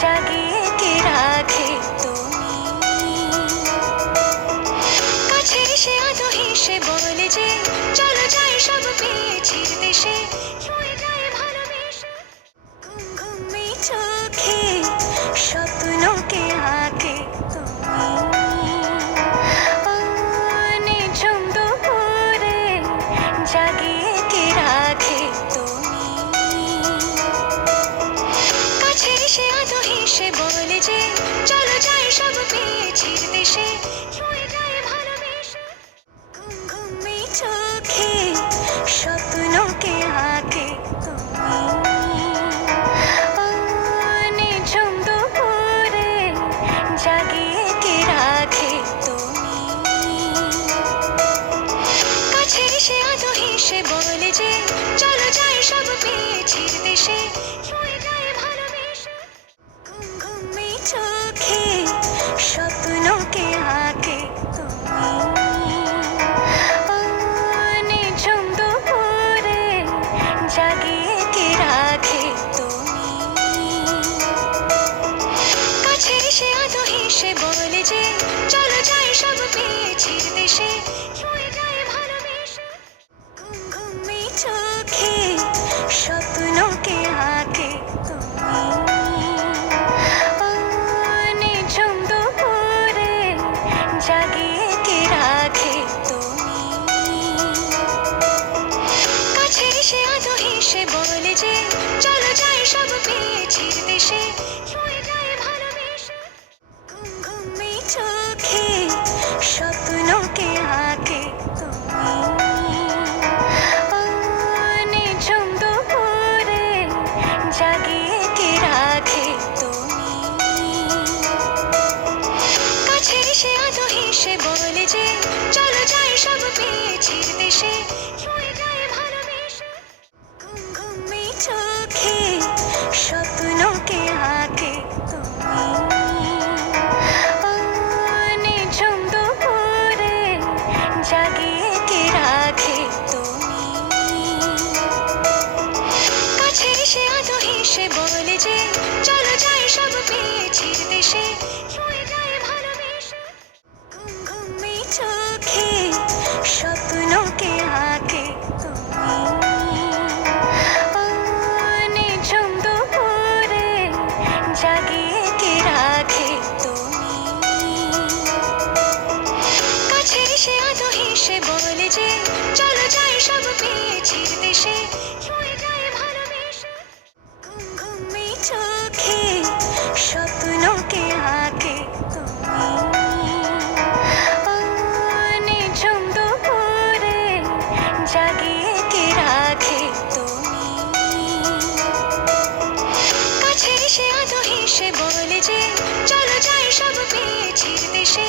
জাগিয়ে কে রাখে তুমি। কাছে এসে আদো হেসে বলে যে চলো যাই সব পেয়েছি দেশে, ছুঁয়ে যায় ভালোবেসে। ঘুম ঘুমে চোখে স্বপ্নকে আঁকে তুমি। ও নিঝুম দুপুরে জাগিয়ে কে রাখে তুমি। কাছে এসে আদো হেসে বলে যে চলো যাই সব পেয়েছি দেশে, ছুঁয়ে যায় ভালোবেসে। ঘুম ঘুমে চোখে স্বপ্নকে আঁকে তুমি। ও নিঝুম দুপুরে জাগিয়ে কে রাখে তুমি। কাছে এসে আদো হেসে বলে যে চলো যাই সব পেয়েছি দেশে, ছুঁয়ে যায় ভালোবেসে। ঘুম ঘুমে চোখে স্বপ্নকে আঁকে তুমি। ও নিঝুম দুপুরে জাগিয়ে কে রাখে তুমি। কাছে এসে আদো হেসে বলে যে চলো যাই সব পেয়েছি দেশে, ছুঁয়ে যায় ভালোবেসে। ঘুম ঘুমে চোখে স্বপ্নকে আঁকে তুমি। ও নিঝুম দুপুরে জাগিয়ে কে রাখে তুমি। কাছে এসে আদো হেসে বলে যে চলো যাই সব পেয়েছি দেশে, ছুঁয়ে যায় ভালোবেসে। ঘুম ঘুমে চোখে স্বপ্নকে আঁকে তুমি। ও নিঝুম দুপুরে জাগিয়ে কে রাখে তুমি। কাছে এসে আদো হেসে বলে যে চলো যাই সব পেয়েছি দেশে, ছুঁয়ে যায় ভালোবেসে। ঘুম ঘুমে চোখে স্বপ্নকে আঁকে তুমি। ও নিঝুম দুপুরে জাগিয়ে কে রাখে তুমি। কাছে এসে আদো হেসে বলে যে চলো যাই সব পেয়েছি দেশে, ছুঁয়ে যায় ভালোবেসে। ঘুম ঘুমে চোখে স্বপ্নকে আঁকে তুমি। ও নিঝুম দুপুরে জাগিয়ে কে রাখে তুমি। কাছে এসে আদো হেসে বলে যে চলো যাই সব পেয়েছি দেশে, ছুঁয়ে যায় ভালোবেসে। ঘুম ঘুমে চোখে স্বপ্নকে আঁকে তুমি। ও নিঝুম দুপুরে জাগিয়ে কে রাখে তুমি। কাছে এসে আদো হেসে বলে যে চলো যাই সব পেয়েছি দেশে,